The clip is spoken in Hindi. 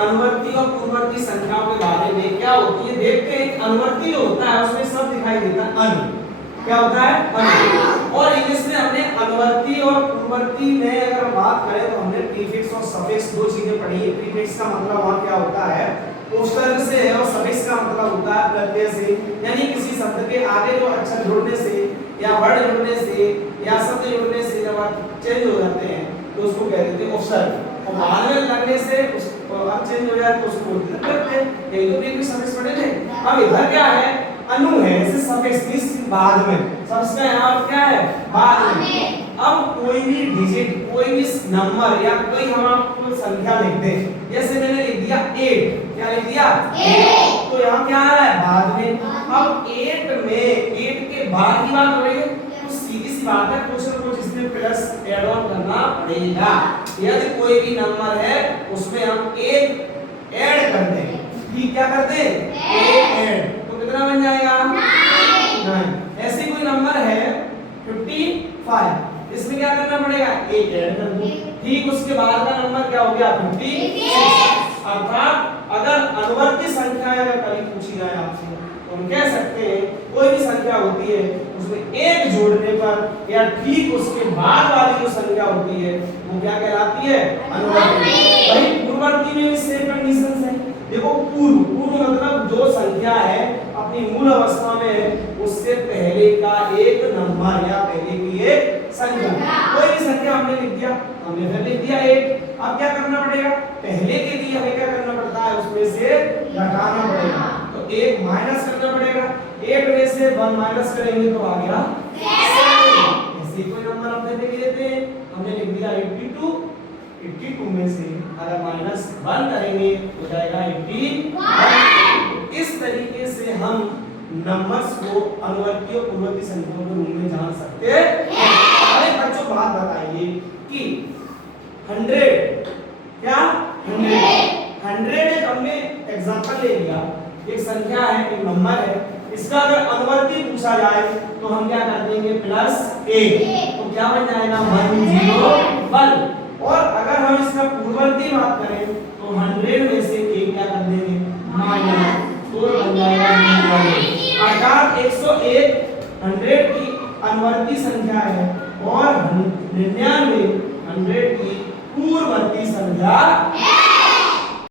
अनुवर्ती और पूर्ववर्ती संख्याओं के बारे में क्या होती है देखते हैं। अनुवर्ती जो होता है उसमें सब दिखाई देता है अनु, क्या होता है अनु। और इंग्लिश में हमने अनुवर्ती और पूर्ववर्ती में अगर बात करें तो हमने प्रीफिक्स और सफिक्स दो चीजें पढ़ी है। प्रीफिक्स का मतलब वहां क्या होता है उपसर्ग से है, और सफिक्स का मतलब होता है प्रत्यय से, यानी किसी शब्द के आगे जो अक्षर जुड़ने से या वर्ड जुड़ने से या शब्द जुड़ने से जब आप चेंज हो जाते हैं तो उसको कह देते हैं उपसर्ग, और बाद में लगने से उसको अब चेंज हो जाए तो उसको बोलते हैं प्रत्यय। ये तो भी सफिक्स पढ़े थे। अब इधर क्या है अनु है, इसे सफिक्स इस बाद में सफिक्स का यहाँ क्या है बाद में। अब कोई भी डिजिट कोई भी नंबर या कोई हम आपको संख्या लिख दें, जैसे मैंने लिख दिया 8, क्या लिख दिया 8, तो यहाँ क्या है बाद में। अब 8 में 8 के बाद की बात हो रही है तो सीधी सी बात है कुछ ना कुछ इसमें प्लस ऐड ऑन करना पड़ेगा। यदि कोई भी नंबर है उसमें हम 1 ऐड कर दें, ठीक क्या करते हैं 1 ऐड, तो कितना बन जाएगा 9। ऐसे कोई नंबर है 55, इसमें क्या करना पड़ेगा 1 ऐड कर दो, ठीक उसके बाद का नंबर क्या हो गया 56। अर्थात अगर अनुवर्ती संख्या अगर कभी पूछी जाए आपसे तो हम कह सकते हैं कोई भी संख्या होती है उसमें 1 जोड़ने पर या ठीक उसके बाद वाली जो संख्या होती है वो क्या कहलाती है अनुवर्ती। वही पूर्ववर्ती में भी सेम कंडीशंस है। देखो पूर्व मतलब जो संख्या है अपनी मूल अवस्था में है उससे पहले का एक नंबर या पहले की एक संख्या, कोई भी संख्या हमने लिख दिया, हमने फिर लिख दिया 1। अब क्या करना पड़ेगा पहले के लिए हमें क्या करना पड़ता है उसमें से घटाना पड़ेगा, तो 1 माइनस करना पड़ेगा। 8 में से 1 माइनस करेंगे तो आ गया 7। ऐसे कोई नंबर हम पहले लेते हैं, हमने लिख दिया 82, 82 में से अगर माइनस 1 करेंगे हो जाएगा 81। इस तरीके से हम नंबर्स को अनुवर्ती और पूर्ववर्ती संख्याओं के रूप में जान सकते हैं। अरे बच्चों बात बताइए कि 100 क्या 100 एक हमने एग्जांपल ले लिया, एक संख्या है एक नंबर है, इसका अगर अनुवर्ती पूछा जाए तो हम क्या कर देंगे +1, तो क्या बन जाएगा 101। और अगर हम इसका पूर्ववर्ती बात करें तो 100 में से 1 क्या कर देंगे माइनस, तो बन जाएगा 99। अर्थात 101 100 की अनुवर्ती संख्या है और 99 100 की पूर्ववर्ती संख्या है।